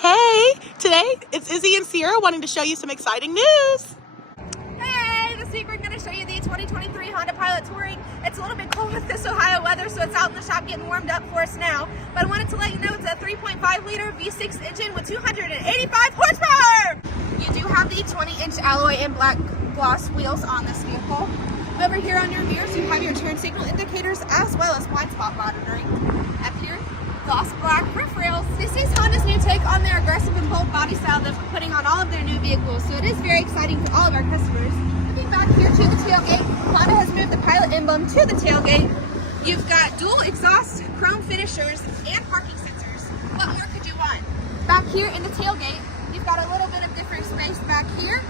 Hey, today it's Izzy and Sierra wanting to show you some exciting news. Hey, this week we're going to show you the 2023 Honda Pilot Touring. It's a little bit cold with this Ohio weather, so it's out in the shop getting warmed up for us now. But I wanted to let you know it's a 3.5 liter V6 engine with 285 horsepower. You do have the 20-inch alloy and black gloss wheels on this vehicle. Over here on your mirrors, you have your turn signal indicators as well as blind spot monitoring. Up here, gloss black roof rails. This is Honda's new take on their aggressive and bold body style that we're putting on all of their new vehicles, so it is very exciting for all of our customers. Moving back here to the tailgate, Honda has moved the Pilot emblem to the tailgate. You've got dual exhaust, chrome finishers, and parking sensors. What more could you want? Back here in the tailgate, you've got a little bit of different space back here,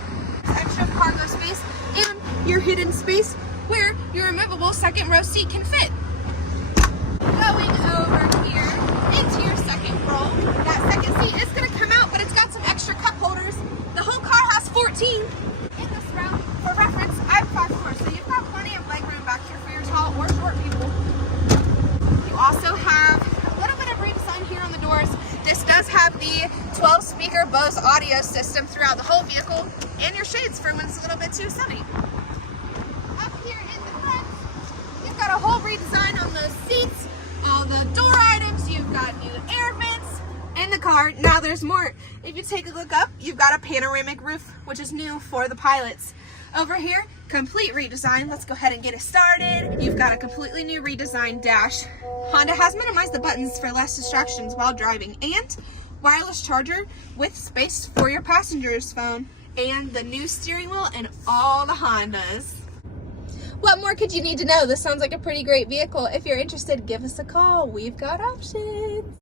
extra cargo space, and your hidden space where your removable second row seat can fit. Going over here into your second row, that second seat is going to come out, but it's got some extra cup holders. The whole car has 14. In this row, for reference, I have 5 floors, so you've got plenty of leg room back here for your tall or short people. You also have a little bit of redesign here on the doors. This does have the 12-speaker Bose audio system throughout the whole vehicle, and your shades for when it's a little bit too sunny. Up here in the front, you've got a whole redesign on those seats, all the door items, you've got new air vents in the car. Now there's more. If you take a look up, you've got a panoramic roof, which is new for the Pilots. Over here, complete redesign. Let's go ahead and get it started. You've got a completely new redesigned dash. Honda has minimized the buttons for less distractions while driving, and wireless charger with space for your passenger's phone, and the new steering wheel and all the Hondas. What more could you need to know? This sounds like a pretty great vehicle. If you're interested, give us a call. We've got options.